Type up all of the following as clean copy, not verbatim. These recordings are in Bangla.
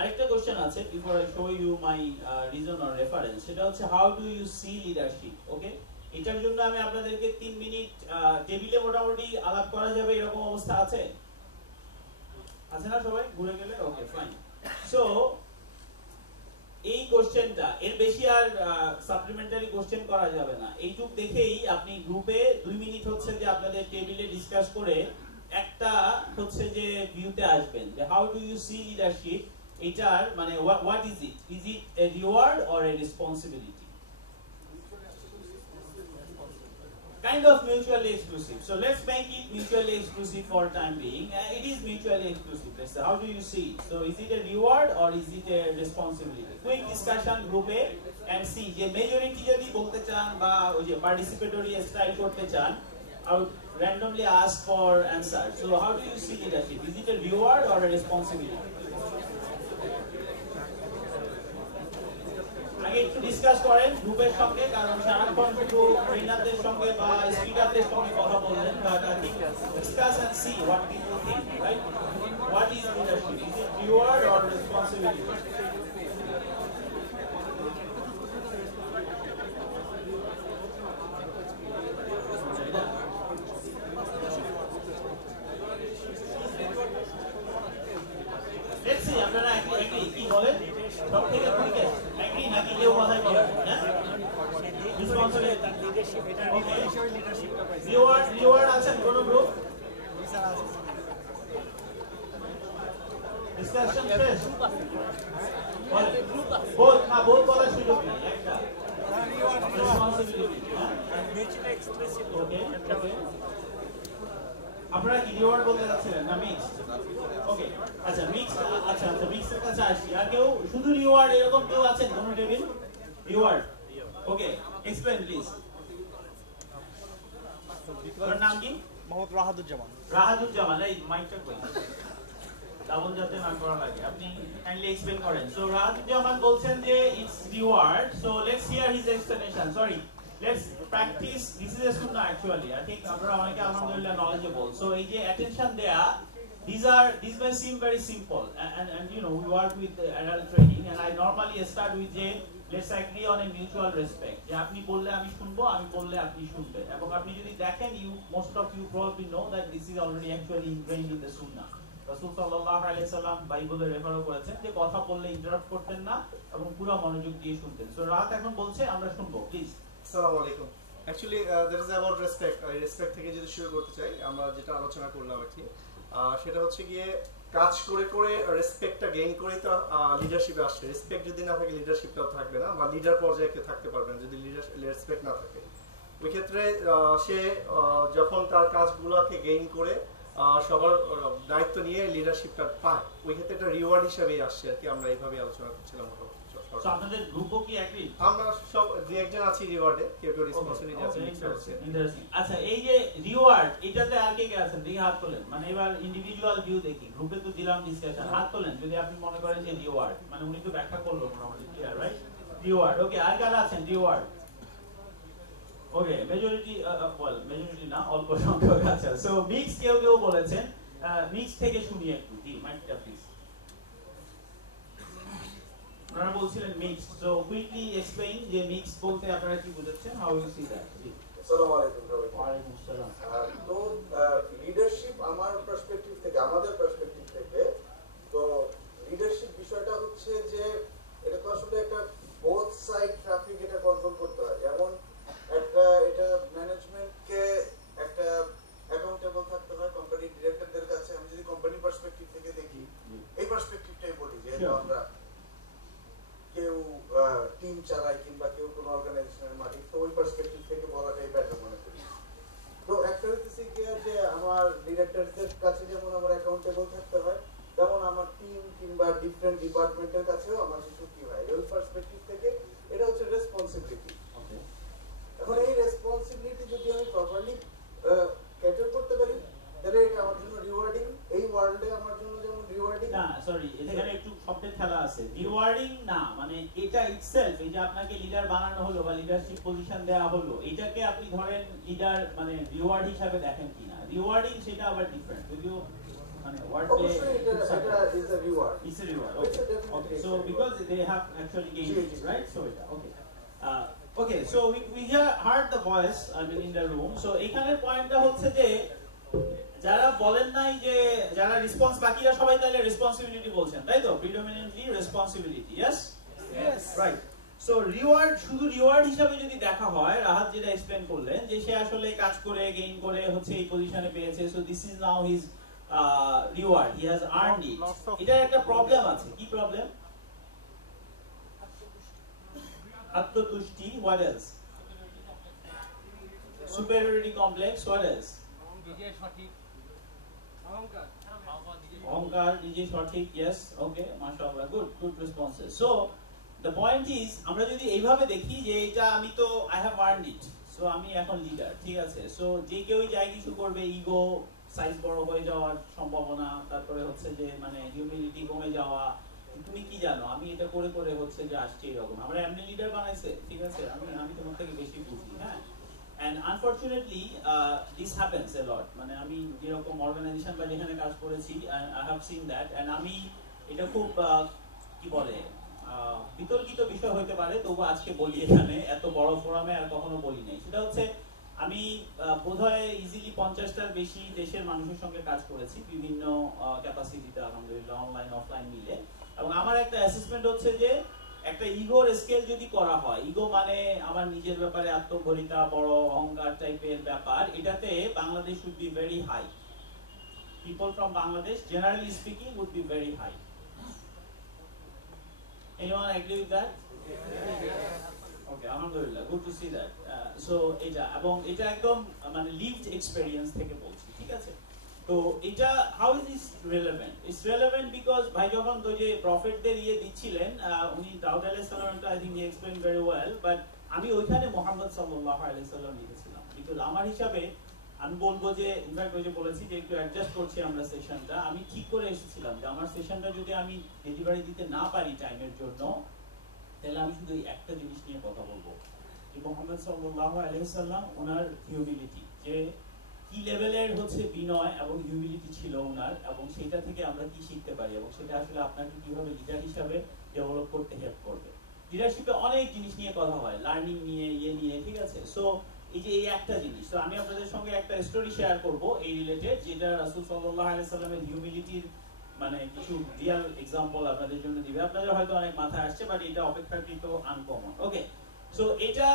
আরেকটা কোশ্চেন আছে before I show you my reason or reference, সেটা হচ্ছে how do you see leadership. Okay, এটার জন্য আমি আপনাদেরকে 3 মিনিট টেবিলে মোটামুটি আলাপ করা যাবে এরকম অবস্থা আছে না সবাই ঘুরে গেলে? Okay fine. সো এই কোশ্চেনটা এর বেশি আর সাপ্লিমেন্টারি কোশ্চেন করা যাবে না, এইটুক দেখেই আপনি গ্রুপে 2 মিনিট হচ্ছে যে আপনাদের টেবিলে ডিসকাস করে একটা হচ্ছে যে ভিউতে আসবেন যে how do you see leadership, এটার মানে what is it a reward or a responsibility? Kind of mutually exclusive. So let's make it mutually exclusive for time being. It is mutually exclusive. Let's say, how do you see it? So is it a reward or is it a responsibility? Quick discussion group A and see. যে majority যদি বলতে চান বা ওই যে participatory style করতে চান, I would randomly ask for answer. So how do you see leadership? Is it a reward or a responsibility? আগে একটু ডিসকাস করেন গ্রুপের সঙ্গে, কারণ সারাক্ষণ শুধু ট্রেনারদের সঙ্গে বা স্পিকারদের সঙ্গে কথা বললেন, but I think discuss and see what people think, right? What is leadership? Is it reward or responsibility? Let's see আপনারা এগ্রি কি বলেন? সব থেকে ঠিক আছে এগ্রি নাকি কেউ কথাই বলেন? হ্যাঁ, রেসপন্সিবিলিটি লিডারশিপ, এটা লিডারশিপটা পাইছে। রিওয়ার্ড আছে কোন গ্রুপ? স্যার আছে। ডিসকাশন শেষ? বলেন বোথ বলার সুযোগ নেই, একটা রিওয়ার্ড রেসপন্সিবিলিটি, হ্যাঁ মিউচুয়ালি এক্সক্লুসিভ। ওকে, আপনারা কি রিওয়ার্ড বলতে যাচ্ছিলেন না মিক্স? ওকে, আচ্ছা মিক্স, আচ্ছা মিক্সের কাছে আসি। আর কেউ শুধু রিওয়ার্ড এরকম কেউ আছেন কোন table? Reward, okay, explain please. আপনার নাম কি? মোহাম্মদ রাহাদুজ্জামান। রাহাদুজ্জামান, এই মাইকটা কই? ডাবল যাতে না করা লাগে, আপনি কাইন্ডলি এক্সপ্লেইন করেন। সো রাহাদুজ্জামান বলছেন যে it's reward. So let's here his explanation. Sorry, let's practice. This is a sunnah actually. I think আমরা অনেকে আলহামদুলিল্লাহ knowledgeable. So এই যে attention দেয়া, these may seem very simple and you know we work with adult training and I normally start with যে let's agree on a mutual respect. যে আপনি বললে আমি শুনবো, আমি বললে আপনি শুনবেন, এবং আপনি যদি দেখেন most of you probably know that this is already actually ingrained in the sunnah. রাসূল সাল্লাল্লাহু আলাইহি সাল্লাম বাইবেলে রেফার করেছেন যে কথা বললে ইন্টারাপ্ট করতেন না এবং পুরো মনোযোগ দিয়ে শুনতেন। সো রাত এখন বলছে আমরা শুনবো, প্লিজ। আসসালামু আলাইকুম। Actually that is about respect. Respect থেকে যদি শুরু করতে চাই, আমরা যেটা আলোচনা করলাম আর কি, সেটা হচ্ছে গিয়ে কাজ করে করে রেসপেক্টটা গেইন করেই তো লিডারশিপে আসছে। রেসপেক্ট যদি না থাকে লিডারশিপটাও থাকবে না, বা লিডার পর্যায়ে কেউ থাকতে পারবে না যদি রেসপেক্ট না থাকে। ওই ক্ষেত্রে সে যখন তার কাজগুলোকে গেইন করে সবার দায়িত্ব নিয়ে লিডারশিপটা পায়, ওই ক্ষেত্রে একটা রিওয়ার্ড হিসেবেই আসছে আর কি। আমরা এইভাবে আলোচনা করছিলাম। আপনাদের গ্রুপও কি একই? আমরা সব দুই একজন আছি রিওয়ার্ডে, কেউ কেউ রেসপন্সিবিলিটি আছে। ইন্টারেস্টিং। আচ্ছা এই যে রিওয়ার্ড, এটাতে আর কে কে আছেন দেখি হাত তোলেন। মানে এবার ইন্ডিভিজুয়াল ভিউ দেখি, গ্রুপে তো দিলাম ডিসকাশন, হাত তোলেন যদি আপনি মনে করেন যে রিওয়ার্ড, মানে উনি তো ব্যাখ্যা করলো মোটামুটি ক্লিয়ার, রাইট? রিওয়ার্ড, ওকে, আর কারা আছেন রিওয়ার্ড? ওকে, মেজরিটি, ওয়েল মেজরিটি না, অল্প সংখ্যক আছে। সো মিক্স কেউ কেউ বলেছেন, মিক্স থেকে শুনি একটু, জি মাইকটা প্লিজ। আপনারা বলছিলেন মিক্স, সো কুইকলি এক্সপ্লেইন যে মিক্স বলতে আপনারা কি বুঝাচ্ছেন, হাউ ইউ সি দ্যাট? জি, আসসালামু আলাইকুম সবাইকে। ওয়া আলাইকুম আসসালাম। তো লিডারশিপ আমার পার্সপেক্টিভ থেকে, আমাদের পার্সপেক্টিভ থেকে, তো লিডারশিপ বিষয়টা হচ্ছে যে এটা তো আসলে একটা বোথ সাইড ট্রাফিক, এটা কন্ট্রোল করতে হয়। যেমন একটা এটা ম্যানেজমেন্টকে একটা অ্যাকাউন্টেবল থাকতে হয় কোম্পানির ডিরেক্টরদের কাছে। আমি যদি কোম্পানি পার্সপেক্টিভ থেকে দেখি, এই পার্সপেক্টিভটাই বলি যে আমরা কেউ টিম চালায় কিংবা কেউ কোনো অর্গানাইজেশনের মালিক, তো ওই পার্সপেক্টিভ থেকে বলাটাই বেটার মনে করি। তো একটা হচ্ছে যে আমার ডিরেক্টরদের কাছে যেমন আমার অ্যাকাউন্টেবল থাকতে হয়, তেমন আমার টিম কিংবা ডিফারেন্ট ডিপার্টমেন্টের কাছেও আমার কিছু কি হয়, ওই পার্সপেক্টিভ থেকে এটা হচ্ছে রেসপন্সিবিলিটি। এখন এই রেসপন্সিবিলিটি যদি আমি প্রপারলি ক্যাটার করতে পারি, তাহলে এটা আমার জন্য রিওয়ার্ডিং। এই ওয়ার্ল্ডে আমার জন্য যেমন রিওয়ার্ডিং না, সরি, এখানে একটু শব্দের খেলা আছে। রিওয়ার্ডিং না, মানে এটা ইটসেলফ, এই যে আপনাকে লিডার বানানো হলো বা লিডারশিপ পজিশন দেওয়া হলো, এটাকে আপনি ধরেন লিডার মানে রিওয়ার্ড হিসাবে দেখেন কিনা। রিওয়ার্ডিং সেটা আবার ডিফারেন্ট, যদিও মানে ওয়ার্ড অবশ্যই এটা is a reward. It's a reward. It's Okay. a definitely Okay. it's So a because they have actually gained it, Yes. right? So okay. Okay. So we heard the voice. I mean in the room. So এখানের পয়েন্টটা হচ্ছে যে যারা বলেন নাই যে যারা রেসপন্স বাকিরা সবাই তাহলে রেসপন্সিবিলিটি বলছেন, তাই তো? Predominantly responsibility. Yes. Yes. Right. So reward শুধু রিওয়ার্ড হিসাবে যদি দেখা হয়, রাহাত যেটা এক্সপ্লেইন করলেন যে সে আসলে কাজ করে গেইন করে হচ্ছে এই পজিশনে পেয়েছে, so this is now his reward, he has earned it. এটার একটা প্রবলেম আছে। কি প্রবলেম? আত্মতুষ্টি। What else? Superiority complex. What else? অহংকার, নিজে সঠিক। ইয়েস, ওকে, মাশাআল্লাহ, good responses. So the point is আমরা যদি এইভাবে দেখি যে এটা আমি তো I have earned it, so আমি এখন লিডার, ঠিক আছে? সো যে কেউই যাই কিছু করবে, ইগো সাইজ বড় হয়ে যাওয়ার সম্ভাবনা, তারপরে হচ্ছে যে মানে হিউমিলিটি কমে যাওয়া, তুমি কি জানো আমি এটা করে করে হচ্ছে যে আসছে এরকম, আমরা এমনি লিডার বানাইছে, ঠিক আছে? আমি তোমার থেকে বেশি বুঝি, হ্যাঁ। And unfortunately this happens a lot, মানে আমি যেরকম অর্গানাইজেশন বা যেখানে কাজ করেছি I have seen that, and আমি এটা খুব কি বলে বিতর্কিত বিষয় হতে পারে, তবু আজকে বলি এখানে এত বড় ফোরামে আর কখনো বলি নাই। সেটা হচ্ছে আমি বোধহয় ইজিলি 50টার বেশি দেশের মানুষের সঙ্গে কাজ করেছি বিভিন্ন ক্যাপাসিটিতে, আলহামদুলিল্লাহ, অনলাইন অফলাইন মিলে। এবং আমার একটা অ্যাসেসমেন্ট হচ্ছে যে একটা ইগোর স্কেল যদি করা হয়, ইগো মানে আমার নিজের ব্যাপারে আত্মগরিতা, বড় অহংকার টাইপের ব্যাপার, এটাতে Bangladesh would be very high. People from Bangladesh, generally speaking, would be very high. Anyone agree with that? Yeah. Okay, alhamdulillah, good to see that. So এটা এবং এটা একদম মানে লিভড এক্সপেরিয়েন্স থেকে বলছি, ঠিক আছে? তো এটা how is this relevant? It's relevant because ভাই যখন তো যে প্রফেটদের দিচ্ছিলেন, উনি দাউদ আলাইহিস সালামটা I think he explain very well, but আমি ওইখানে মুহাম্মদ সাল্লাল্লাহু আলাইহি সাল্লাম লিখেছিলাম, বিকজ আমার হিসাবে আমি বলবো যে ইনফ্যাক্ট ওই যে বলেছি যে একটু অ্যাডজাস্ট করছি আমরা সেশনটা, আমি ঠিক করে এসেছিলাম যে আমার সেশনটা যদি আমি ডেলিভারি দিতে না পারি টাইমের জন্য, তাহলে আমি শুধু একটা জিনিস নিয়ে কথা বলবো, যে মুহাম্মদ সাল্লাল্লাহু আলাইহি সাল্লাম ওনার হিউমিলিটি, যে কি লেভেলের হচ্ছে বিনয় এবং হিউমিলিটি ছিল ওনার, এবং সেটা থেকে আমরা কি শিখতে পারি, এবং সেটা আসলে আপনাকে কিভাবে লিডার হিসাবে ডেভেলপ করতে হেল্প করবে। লিডারশিপে অনেক জিনিস নিয়ে কথা হয়, লার্নিং নিয়ে, নিয়ে, ঠিক আছে? সো এই যে এই একটা জিনিস, তো আমি আপনাদের সঙ্গে একটা স্টোরি শেয়ার করব এই রিলেটেড, যেটা রাসূল সাল্লাল্লাহু আলাইহি সাল্লামের হিউমিলিটির মানে কিছু রিয়েল এক্সাম্পল আপনাদের জন্য দিবে। আপনাদের হয়তো অনেক মাথায় আসছে, বাট এটা অপেক্ষাকৃত আনকমন। ওকে, সো এটা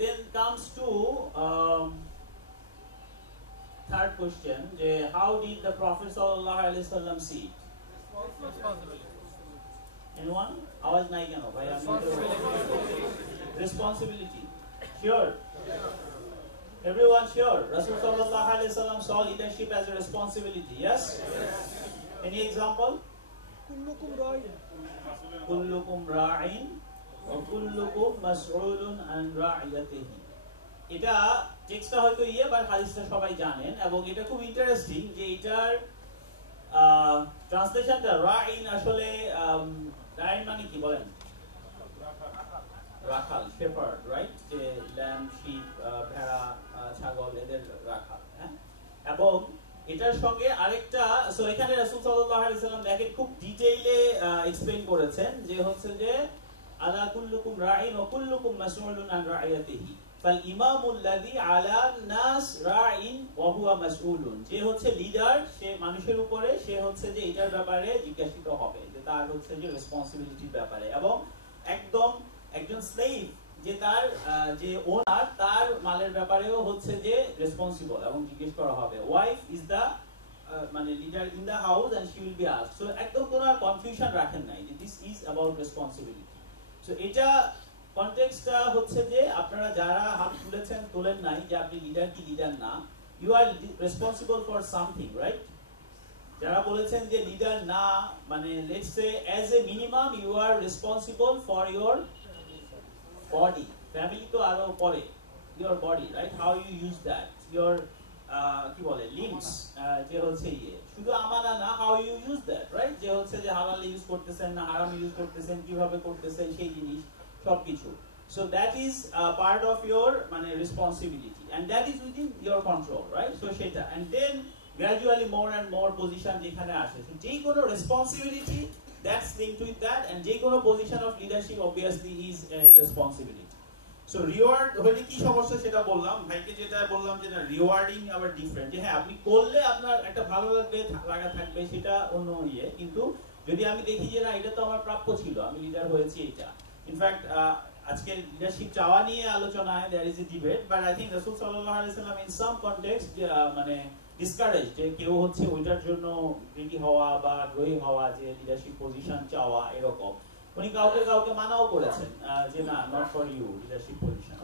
then comes to third question, যে হাউ ডিড দ্য প্রফেট সাল্লাল্লাহু আলাইহি সাল্লাম সি ইট? এনিওয়ান? আওয়াজ নাই কেন ভাই? আমি responsibility sure? Everyone sure? Rasul sallallahu alaihi wasallam saw leadership as a responsibility. Yes? Any example? Kullukum ra'in wa kullukum mas'ulun an ra'iyatihi. এটা টেক্সটটা হয়তো বাট হাদিসটা সবাই জানেন, এবং এটা খুব ইন্টারেস্টিং যে এটার ট্রান্সলেশনটা রাইন, আসলে রাইন মানে কি বলেন? রাখাল, শেপার্ড, রাইট? যে ল্যাম্ব, শিপ, ভেড়া, ছাগল, এদের রাখাল, হ্যাঁ? এবং এটার সঙ্গে আরেকটা, সো এখানে রাসূল সাল্লাল্লাহু আলাইহি সাল্লাম দেখেন খুব ডিটেইলে এক্সপ্লেইন করেছেন যে হচ্ছে যে আলা কুল্লুকুম রাইন ওয়া কুল্লুকুম মাসউলুন আন রাইয়াতিহি ফাল ইমামুল্লাযী আলা নাস রাইন ওয়া হুয়া মাসউলুন, যে হচ্ছে লিডার, সে মানুষের উপরে, সে হচ্ছে যে এটার ব্যাপারে জিজ্ঞাসিত হবে, যে তার হচ্ছে যে রেসপন্সিবিলিটির ব্যাপারে, এবং একদম একজন স্লেভ যে তার যে ওনার, তার মালের ব্যাপারেও হচ্ছে যে রেসপন্সিবল, এবং জিজ্ঞেস করা হবে। ওয়াইফ ইজ দা মানে leader in the house and she will be asked. So একদম কোনো কনফিউশন রাখেন নাই যে this is about responsibility. So এটা কনটেক্সটটা হচ্ছে যে আপনারা যারা হাত তুলেছেন, তোলেন নাই, যে আপনি লিডার কি লিডার না, you are responsible for something, right? যারা বলেছেন যে লিডার না, মানে let's say as a minimum you are responsible for your body, family তো আরো পরে, your body, right? How you use that, your কি বলে limbs, যে হচ্ছে শুধু আমানা না, how you use that, right? যে হচ্ছে যে হালাল ইউজ করতেছেন না হারাম ইউজ করতেছেন, কিভাবে করতেছেন, সেই জিনিস সবকিছু। So that is part of your মানে responsibility, and that is within your control, right? So সেটা, and then gradually more and more position যেখানে আসে, so যে কোনো responsibility that's linked with that, and যে কোনো position of leadership obviously is a responsibility. So reward হলে কি সমস্যা সেটা বললাম ভাইকে, যেটা বললাম যে না রিওয়ার্ডিং আবার ডিফারেন্ট, যে হ্যাঁ আপনি করলে আপনার একটা ভালো লাগা থাকবে সেটা অন্য ইয়ে, কিন্তু যদি আমি দেখি যে না এটা তো আমার প্রাপ্য ছিল, আমি লিডার হয়েছি এটা। ইনফ্যাক্ট আজকে লিডারশিপ চাওয়া নিয়ে আলোচনায় there is a debate, but I think রাসূল সাল্লাল্লাহু আলাইহি ওয়াসাল্লাম in some context মানে ডিসকারেজ যে কেউ হচ্ছে ওইটার জন্য রেডি হওয়া বা আগ্রহী হওয়া যে লিডারশিপ পজিশন চাওয়া এরকম, উনি কাউকে মানাও করেছেন যে না not for you leadership position.